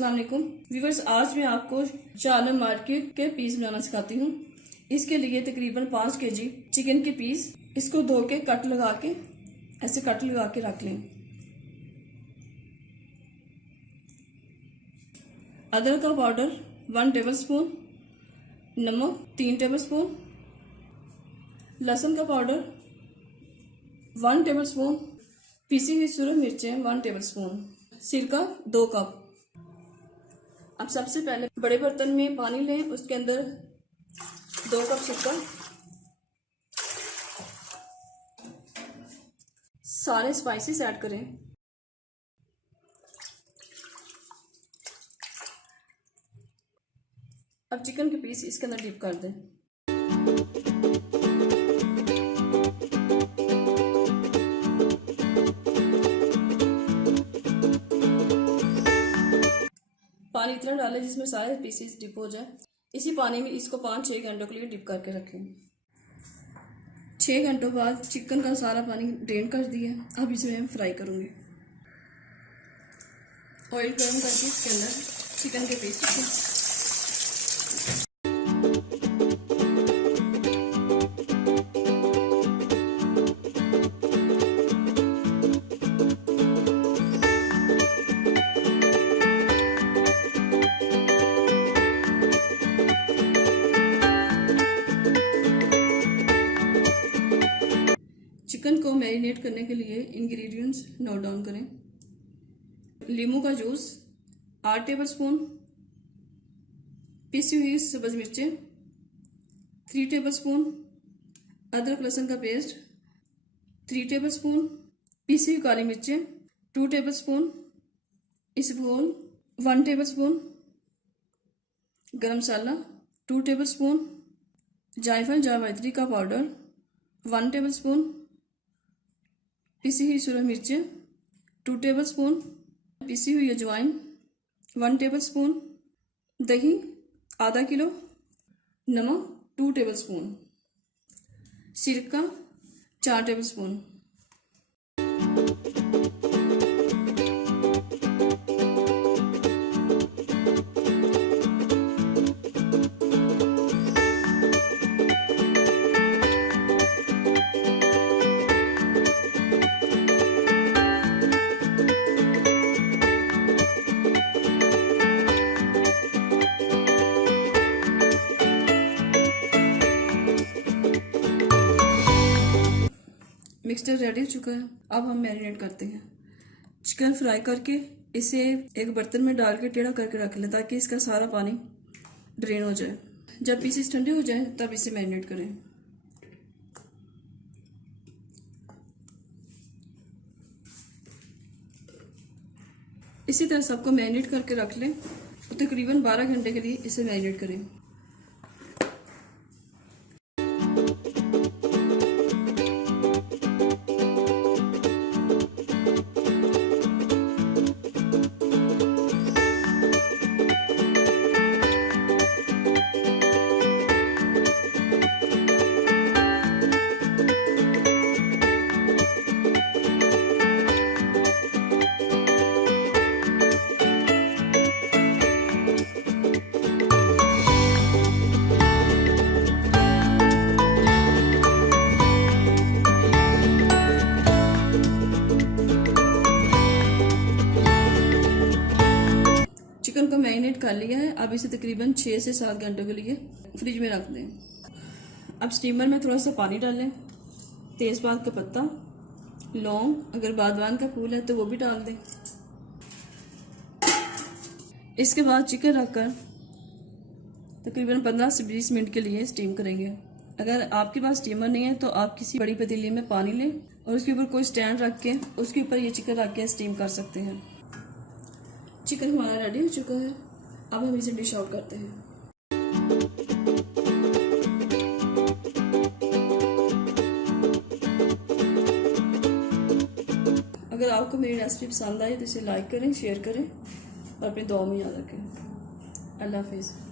अस्सलाम वालेकुम व्यूवर्स, आज मैं आपको शालम मार्केट के पीस बनाना सिखाती हूँ। इसके लिए तकरीबन 5 kg चिकन के पीस, इसको धो के कट लगा के ऐसे कट लगा के रख लें। अदरक का पाउडर 1 टेबलस्पून, नमक 3 टेबलस्पून, लहसुन का पाउडर 1 टेबलस्पून, पीसी हुई सूरज मिर्चें 1 टेबलस्पून, सिरका 2 कप। अब सबसे पहले बड़े बर्तन में पानी लें, उसके अंदर 2 कप सिरका, सारे स्पाइसेस ऐड करें। अब चिकन के पीस इसके अंदर डिप कर दें। पानी इतना डालें जिसमें सारे पीसेस डिप हो जाए। इसी पानी में इसको 5-6 घंटों के लिए डिप करके रखें। 6 घंटों बाद चिकन का सारा पानी ड्रेन कर दिया। अब इसे मैं फ्राई करूँगी। ऑयल गर्म करके इसके अंदर चिकन के पीस रखें। चिकन को मैरिनेट करने के लिए इंग्रेडिएंट्स नोट डाउन करें। लीमू का जूस 8 टेबलस्पून, पिसी हुई सब्ज मिर्चें 3 टेबलस्पून, अदरक लहसुन का पेस्ट 3 टेबलस्पून, पिसी हुई काली मिर्चें 2 टेबलस्पून, इसबगोल 1 टेबलस्पून, गरम मसाला 2 टेबलस्पून, जायफल जावित्री का पाउडर 1 टेबलस्पून, पिसी हुई सूरज मिर्चें 2 टेबलस्पून, पिसी हुई अजवाइन 1 टेबलस्पून, दही आधा किलो, नमक 2 टेबलस्पून, सिरका 4 टेबलस्पून। मिक्सचर रेडी हो चुका है। अब हम मैरिनेट करते हैं। चिकन फ्राई करके इसे एक बर्तन में डाल के टेढ़ा करके रख लें ताकि इसका सारा पानी ड्रेन हो जाए। जब पीसेस ठंडे हो जाए तब इसे मैरिनेट करें। इसी तरह सबको मैरिनेट करके रख लें। तकरीबन 12 घंटे के लिए इसे मैरिनेट करें। चिकन को मैरिनेट कर लिया है। अब इसे तकरीबन 6 से 7 घंटों के लिए फ्रिज में रख दें। अब स्टीमर में थोड़ा सा पानी डालें, तेज़पात का पत्ता, लौंग, अगर बादवान का फूल है तो वो भी डाल दें। इसके बाद चिकन रखकर तकरीबन 15 से 20 मिनट के लिए स्टीम करेंगे। अगर आपके पास स्टीमर नहीं है तो आप किसी बड़ी पतीली में पानी लें और उसके ऊपर कोई स्टैंड रख के उसके ऊपर ये चिकन रख के स्टीम कर सकते हैं। चिकन हमारा रेडी हो चुका है। अब हम इसे डिश आउट करते हैं। अगर आपको मेरी रेसिपी पसंद आई तो इसे लाइक करें, शेयर करें और अपनी दुआ में याद रखें। अल्लाह हाफिज़।